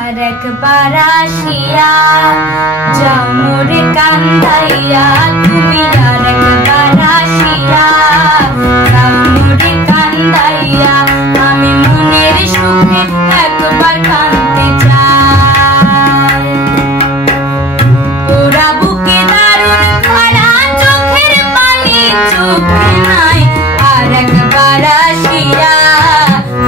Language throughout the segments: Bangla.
আর একবার আসিয়া যাও মোরে কান্দাইয়া, তুমি আর একবার আসিয়া যাও মোরে কান্দাইয়া, আমি মনের সুখে একবার কাঁদতে চাই। ওরা বুকে দারুণ খরা, চোখের পানি চোখে নাই, আর একবার আসিয়া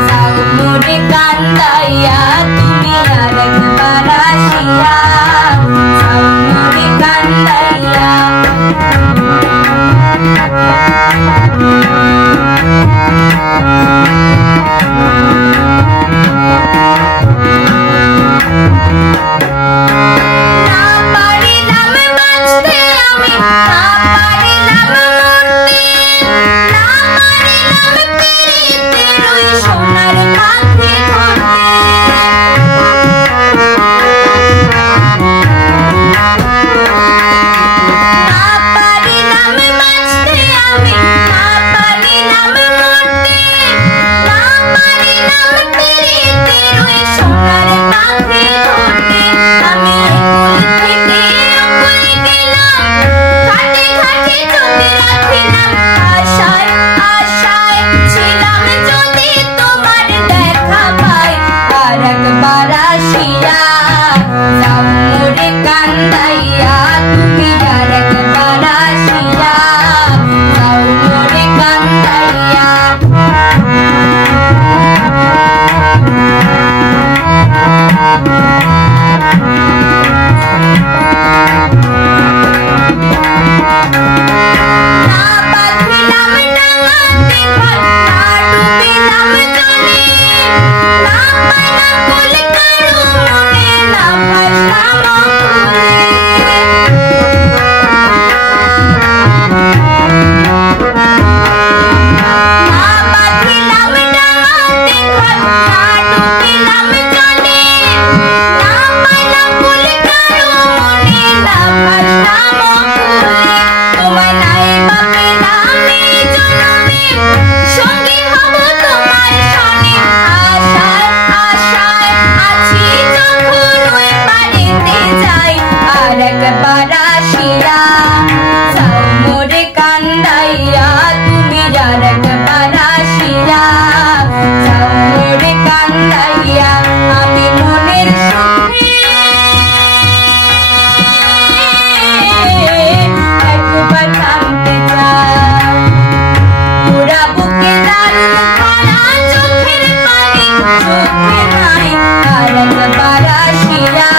যাও মোরে কান্দাইয়া, তুমি আর একবার আসিয়া যাও মোরে কান্দাইয়া। আর একবার আসিয়া